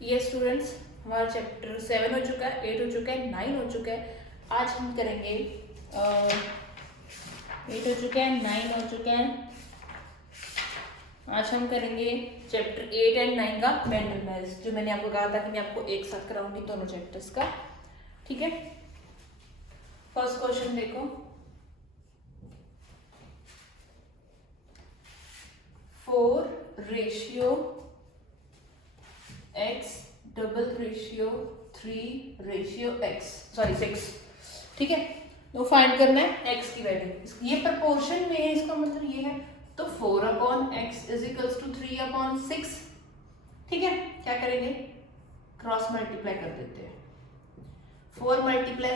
ये स्टूडेंट्स हमारा चैप्टर 7 हो चुका है, 8 हो चुका है, 9 हो चुका है। आज हम करेंगे 8 हो चुका है, 9 हो चुका है। आज हम करेंगे चैप्टर 8 एंड 9 का मेंडल मैथ्स, जो मैंने आपको कहा था कि मैं आपको एक साथ कराऊंगी दोनों चैप्टर्स का। ठीक है, फर्स्ट क्वेश्चन देखो। 4:x double ratio 3:x, sorry 6। ठीक है, तो फाइंड करना है x की वैल्यू। ये प्रपोर्शन में है, इसका मतलब ये है, तो 4/x इज इक्वल्स टू 3/6। ठीक है, क्या करेंगे, क्रॉस मल्टीप्लाई कर देते हैं। 4 ×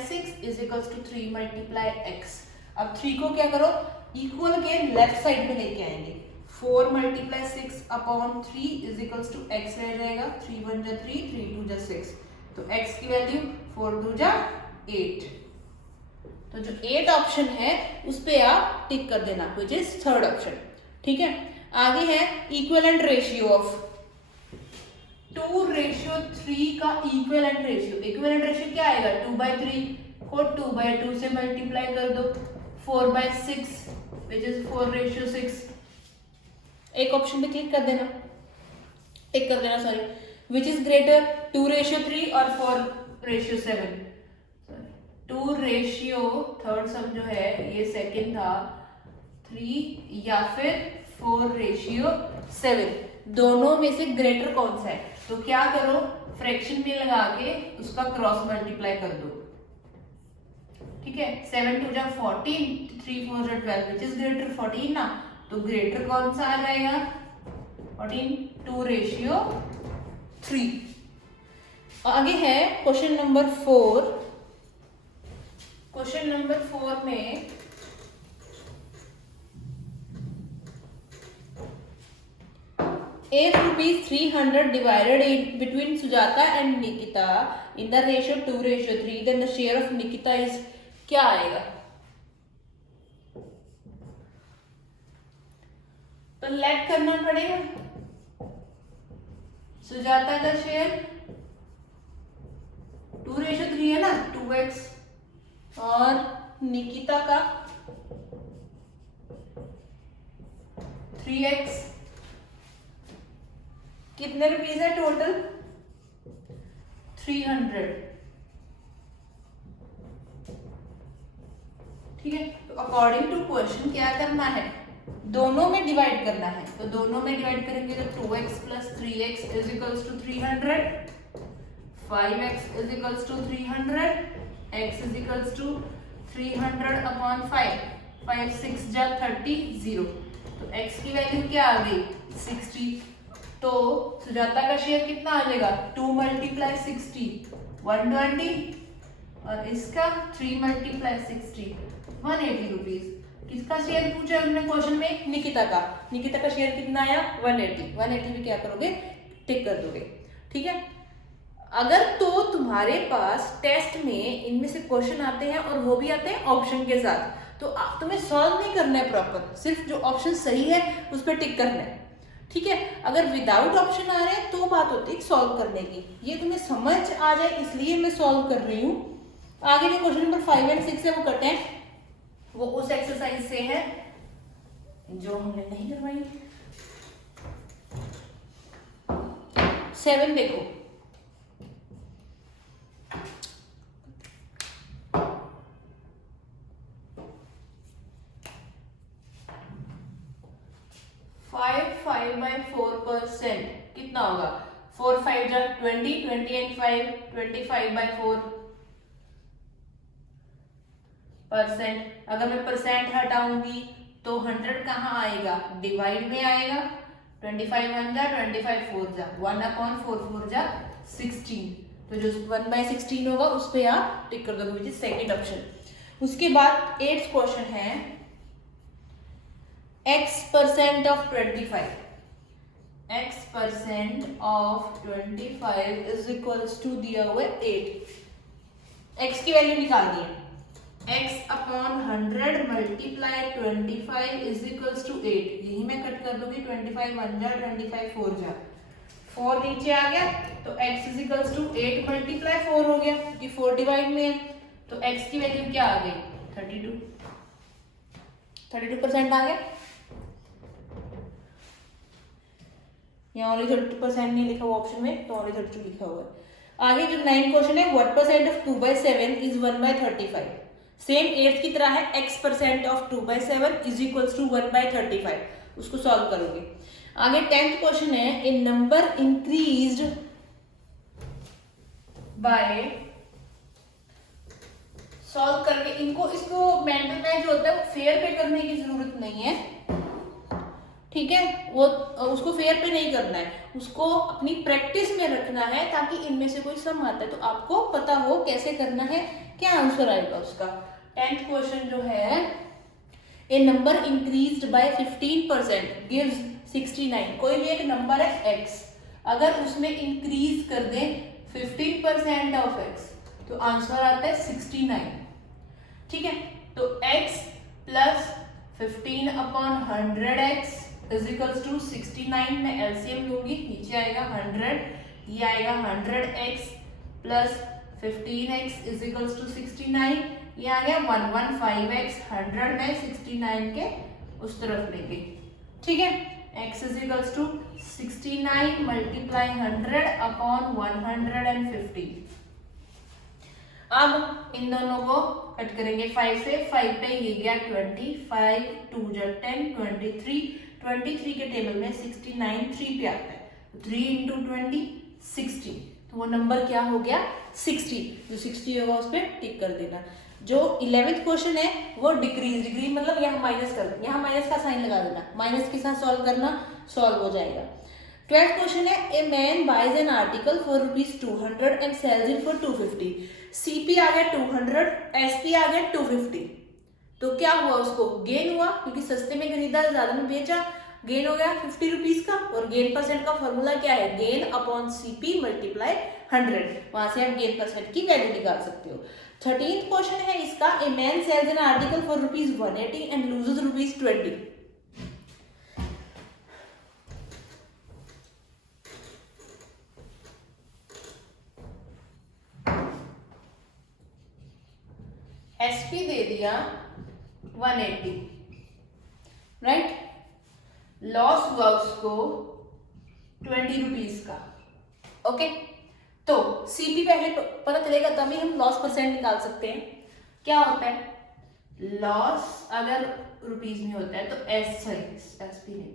6 इज इक्वल्स टू 3 × x। अब 3 को क्या करो, इक्वल के लेफ्ट साइड में लेके आएंगे। 4 × 6/3 इज इक्वल्स टू x रह जाएगा। 3 × 1 = 3, 3 × 2 = 6। तो x की वैल्यू 4 × 2 = 8। तो जो 8 ऑप्शन है उस पे आप टिक कर देना, विच इज थर्ड ऑप्शन। ठीक है, आगे है इक्विवेलेंट रेशियो ऑफ 2:3 का इक्विवेलेंट रेशियो। इक्विवेलेंट रेशियो क्या आएगा, 2/3 को 2/2 से मल्टीप्लाई कर दो, 4/6 विच इज 4:6। एक ऑप्शन पे क्लिक कर देना, टिक कर देना, सॉरी। विच इज ग्रेटर, 2:3 और 4:7। 2 थर्ड सम जो है ये सेकंड था, 3 या फिर 4:7, दोनों में से ग्रेटर कौन सा है। तो क्या करो, फ्रैक्शन में लगा के उसका क्रॉस मल्टीप्लाई कर दो। ठीक है, 7 × 2 = 14, 3 × 4 = 12, विच इज ग्रेटर 14 ना। तो ग्रेटर कौन सा आ जाएगा, 14, 2:3। आगे है क्वेश्चन नंबर 4। क्वेश्चन नंबर 4 में if ₹300 divided between Sujata and Nikita in the ratio 2:3, then the share of Nikita is क्या आएगा। तो लेट करना पड़ेगा। सुजाता का शेयर 2:3 है ना, 2x, और निकिता का 3x। कितने रुपीज है टोटल, 300। ठीक है, तो अकॉर्डिंग टू क्वेश्चन क्या करना है, दोनों में डिवाइड करना है। तो दोनों में डिवाइड करेंगे तो 2x + 3x is equals to 300, 5x is equals to 300, x is equals to 300/5, 5 × 6 = 30, 0। तो x की वैल्यू क्या आ गई, 60। तो सुजाता का शेयर कितना आ जाएगा, 2 × 60, 120, और इसका 3 × 60, 180 रुपीज। किसका शेयर पूछा उन्होंने क्वेश्चन में, निकिता का। निकिता का शेयर कितना आया, 180। 180 भी क्या करोगे, टिक कर दोगे। ठीक है, अगर तो तुम्हारे पास टेस्ट में इनमें से क्वेश्चन आते हैं और वो भी आते हैं ऑप्शन के साथ, तो तुम्हें सॉल्व नहीं करना है प्रॉपर, सिर्फ जो ऑप्शन सही है उस पर टिक करना है। ठीक है, अगर विदाउट ऑप्शन आ रहे हैं तो बात होती है सॉल्व करने की। ये तुम्हें समझ आ जाए इसलिए मैं सॉल्व कर रही हूँ। आगे जो क्वेश्चन नंबर 5 और 6 है वो कटे हैं, वो उस एक्सरसाइज से है जो हमने नहीं करवाई। 7 देखो, फाइव बाय 4% कितना होगा, 4 × 5 = 20, 20 and 5 25/4%। अगर मैं परसेंट हटाऊंगी तो 100 कहाँ आएगा, डिवाइड में आएगा। 25 × 1 = 25, 4 = 1/4, 4 = 16। तो जो 1/16 होगा उस पे आप टिक कर दोगे, विच इज सेकेंड ऑप्शन। उसके बाद 8th क्वेश्चन है, x% of 25, x% of 25 is equals to दिया हुआ 8। x की वैल्यू निकालनी है, x/100 × 25 इज इक्वल्स टू 8। यही मैं कट कर दूंगी, 25 × 1 = 25, 4 = 4 नीचे आ गया तो x is equals to 8 multiply 4 हो गया क्योंकि 4 डिवाइड में है, तो x की वैल्यू क्या आ गई 32% आ गया। यहाँ ओनली 32% नहीं लिखा हुआ ऑप्शन में, तो ओनली 32 लिखा हुआ है। आगे जो 9 क्वेश्चन है, what percent of 2/7 is 1/35। Same 8 की तरह है, x% of 2/7 is equals to 1/35, उसको सॉल्व करोगे। आगे 10th क्वेश्चन है, a number increased by, solve करके इसको मैथमेटिक्स जो होता है वो फेयर पे करने की जरूरत नहीं है, ठीक है, वो उसको फेयर पे नहीं करना है, उसको अपनी प्रैक्टिस में रखना है ताकि इनमें से कोई सम आता है तो आपको पता हो कैसे करना है, क्या आंसर आएगा उसका। 10th क्वेश्चन जो है, a number increased bye 15% gives 69। कोई भी एक नंबर है x, अगर उसमें इंक्रीज कर दें 15% ऑफ x तो आंसर आता है 69, ठीक है। तो x plus 15/100x is equals to 69 में एलसीएम लूंगी, नीचे आएगा 100, ये आएगा 100x plus 15x is equals to 69, ये आ गया 115x, 100 में 69 के उस तरफ लेके, ठीक है। x is equals to 69 multiply 100 upon 150। अब इन दोनों को कट करेंगे 5 से, 5 पे ये गया 20, 5 2 जा 10, 23 के टेबल में 69 3 पे आता है, 3 इंटू 20 60, तो वो नंबर क्या हो गया 60, जो 60 होगा उस पर टिक कर देना। जो 11th क्वेश्चन है वो डिग्री मतलब यहाँ माइनस कर देना, यहाँ माइनस का साइन लगा देना, माइनस के साथ सॉल्व करना, सॉल्व हो जाएगा। 12th क्वेश्चन है, a man buys an article for ₹200 and sells it for 250। CP आ गया 200, एसपी आ गया 250, तो क्या हुआ, उसको गेन हुआ क्योंकि सस्ते में खरीदा ज्यादा में बेचा, गेन हो गया 50 रुपीज का। और गेन परसेंट का फॉर्मूला क्या है, गेन अपॉन सीपी मल्टीप्लाई 100, वहां से आप गेन परसेंट की वैल्यू निकाल सकते हो। 13th क्वेश्चन है इसका, a man sells an article for ₹180 and loses ₹20। SP दे दिया 180, राइट, लॉस हुआ उसको 20 रुपीज का, ओके। तो सीपी पहले पता चलेगा तभी हम लॉस परसेंट निकाल सकते हैं। क्या होता है, लॉस अगर रुपीज में होता है तो एसपी नहीं,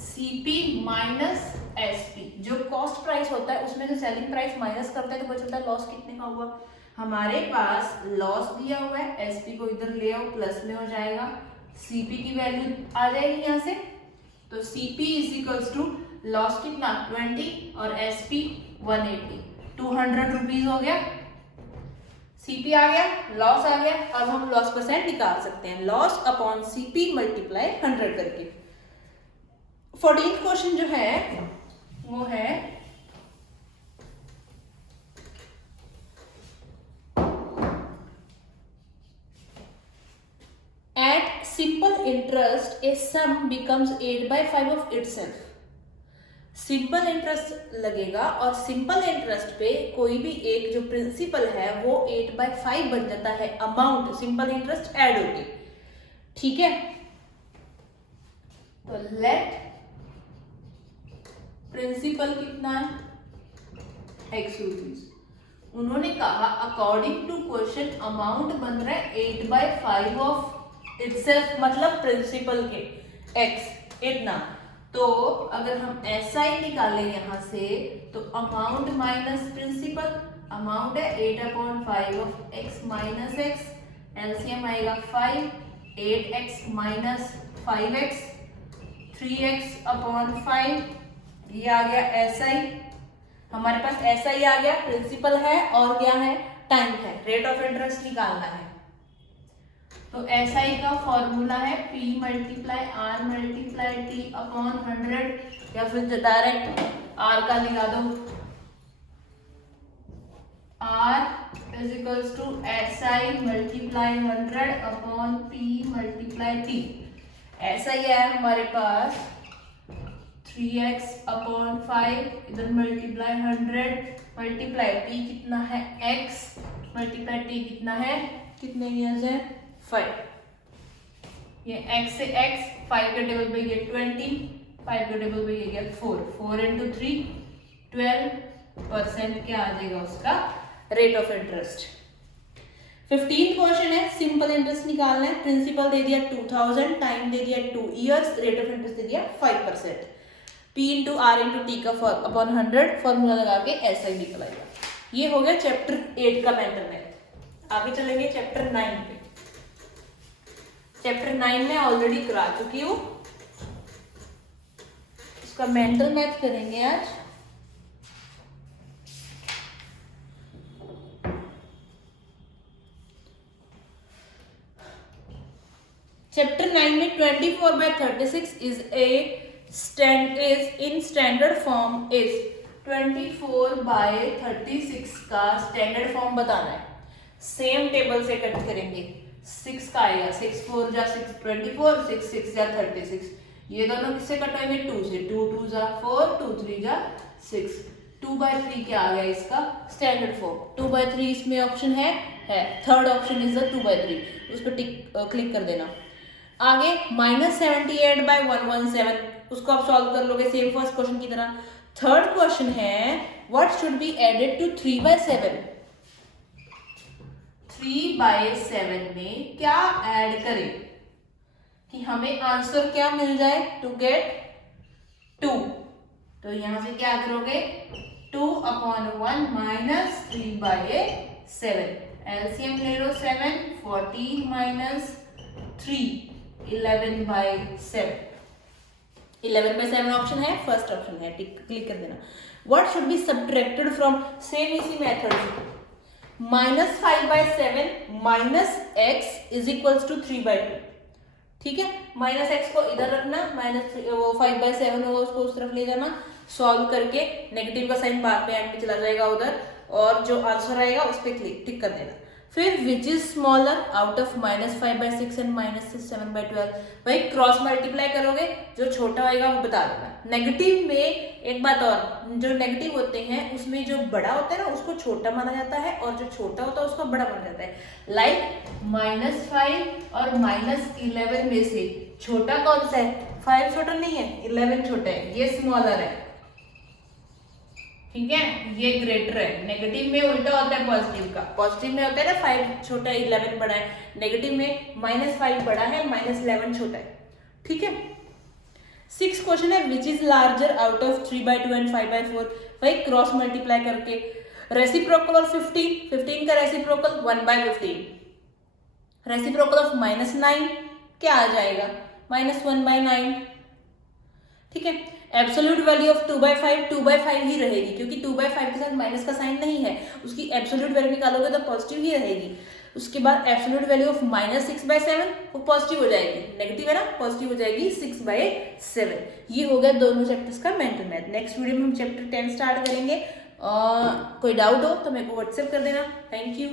सीपी माइनस एसपी, जो कॉस्ट प्राइस होता है उसमें जो सेलिंग प्राइस माइनस करता है तो पता चलता है लॉस कितने का हुआ। हमारे पास लॉस दिया हुआ है, एसपी को इधर ले आओ, प्लस में हो जाएगा, सीपी की वैल्यू आ जाएगी यहाँ से, तो CP is equals to loss कितना 20 और एसपी 180, 200 रुपीज हो गया, सीपी आ गया, लॉस आ गया। अब हम लॉस परसेंट निकाल सकते हैं, लॉस अपॉन सीपी मल्टीप्लाई 100 करके। 14th क्वेश्चन जो है वो है, at simple interest a sum becomes 8/5 of itself। Simple interest लगेगा और सिंपल इंटरेस्ट पे कोई भी एक जो प्रिंसिपल है वो 8/5 बन जाता है, अमाउंट सिंपल इंटरेस्ट ऐड होगी, ठीक है। तो लेट प्रिंसिपल कितना है x रुपीज, उन्होंने कहा अकॉर्डिंग टू क्वेश्चन अमाउंट बन रहा है 8/5 ऑफ इटसेल्फ, मतलब प्रिंसिपल के x इतना। तो अगर हम ऐसा ही निकालें यहाँ से तो अमाउंट माइनस प्रिंसिपल, अमाउंट है 8/5 of x minus x, LCM आएगा 5, 8x माइनस 5x, 3x/5, ये आ गया ऐसा ही, हमारे पास ऐसा ही आ गया, प्रिंसिपल है और क्या है, टाइम है, रेट ऑफ इंटरेस्ट निकालना है। तो SI का फॉर्मूला है P multiply R multiply T upon 100, या फिर डायरेक्ट R का लगा दो, R is equals to SI multiply 100 upon P multiply T। ऐसा ही है हमारे पास 3x अपॉन 5, इधर मल्टीप्लाई 100 मल्टीप्लाई p कितना है x मल्टीप्लाई t कितना है, कितने ईयर्स है 5, ये x से x 5 के टेबल पे ये 20, 5 के टेबल पे ये गया 4 into 3 12% क्या आ जाएगा उसका रेट ऑफ इंटरेस्ट। 15 क्वेश्चन है, सिंपल इंटरेस्ट निकालना है। प्रिंसिपल दे दिया 2000, टाइम दे दिया 2 इयर्स, रेट ऑफ इंटरेस्ट दे दिया 5%। p into R into T का अपॉन 100 फॉर्मूला लगा के ऐसा ही निकल आएगा। ये हो गया चैप्टर 8 का मेंटल मैथ। आगे चलेंगे चैप्टर 9 पे। चैप्टर 9 में ऑलरेडी करा चुकी हूँ, उसका मेंटल मैथ करेंगे आज। चैप्टर 9 में 24/36 is in standard form is 24/36 का स्टैंडर्ड फॉर्म बताना है। सेम टेबल से कट करेंगे। 6 का आएगा 6 4 जा 6 24, 6 6 जा 36। ये दोनों किससे कट होंगे 2 से, 2 2 जा 4, 2 3 जा 6। 2/3 क्या आ गया इसका स्टैंडर्ड फॉर्म। 2/3 इसमें ऑप्शन है, थर्ड ऑप्शन इज द 2/3, उस पर क्लिक कर देना। आगे -78/117, उसको आप सॉल्व कर लोगे सेम फर्स्ट क्वेश्चन की तरह। थर्ड क्वेश्चन है what should be added to 3/7। 3/7 में क्या ऐड करें कि हमें आंसर क्या मिल जाए, टू गेट 2। तो यहां से क्या करोगे 2/1 माइनस 3/7, एलसीएम ले लो 7, 14 माइनस 3 11/7। 11/7 ऑप्शन है, फर्स्ट ऑप्शन है, क्लिक कर देना। What should be subtracted from, same इसी method -5/7 minus x is equals to 3/2। ठीक है, माइनस एक्स को इधर रखना, -5/7 होगा उसको उस तरफ ले जाना, सॉल्व करके नेगेटिव का साइन बाद में एंड में चला जाएगा उधर, और जो आंसर आएगा उस पर टिक कर देना। फिर which is smaller out of -5/6 and -7/12। भाई क्रॉस मल्टीप्लाई करोगे, जो छोटा होएगा वो बता देना। नेगेटिव में एक बात और, जो नेगेटिव होते हैं उसमें जो बड़ा होता है ना उसको छोटा माना जाता है, और जो छोटा होता है उसको बड़ा माना जाता है। लाइक -5 और -11 में से छोटा कौन सा है, 5 छोटा नहीं है, 11 छोटा है, ये स्मॉलर है। ठीक है, ये ग्रेटर है। नेगेटिव में उल्टा होता है पॉजिटिव का, पॉजिटिव में होता है ना 5 छोटा है 11 बड़ा है, नेगेटिव में -5 बड़ा है -11 छोटा है। ठीक है, 6 क्वेश्चन है which is larger out of 3/2 and 5/4। भाई क्रॉस मल्टीप्लाई करके रेसिप्रोकल और 15 का रेसिप्रोकल 1/15, रेसिप्रोकल ऑफ -9 क्या आ जाएगा -1/9। ठीक है, एब्सोल्यूट वैल्यू ऑफ 2/5 2/5 ही रहेगी, क्योंकि 2/5 के साथ माइनस का साइन नहीं है, उसकी एब्सोल्यूट वैल्यू निकालोगे तो पॉजिटिव ही रहेगी। उसके बाद एब्सोल्यूट वैल्यू ऑफ -6/7 वो पॉजिटिव हो जाएगी, नेगेटिव है ना, पॉजिटिव हो जाएगी 6/7। ये हो गया दोनों चैप्टर्स का मेंटल मैथ। नेक्स्ट वीडियो में हम चैप्टर 10 स्टार्ट करेंगे। कोई डाउट हो तो मेरे को व्हाट्सएप कर देना। Thank you.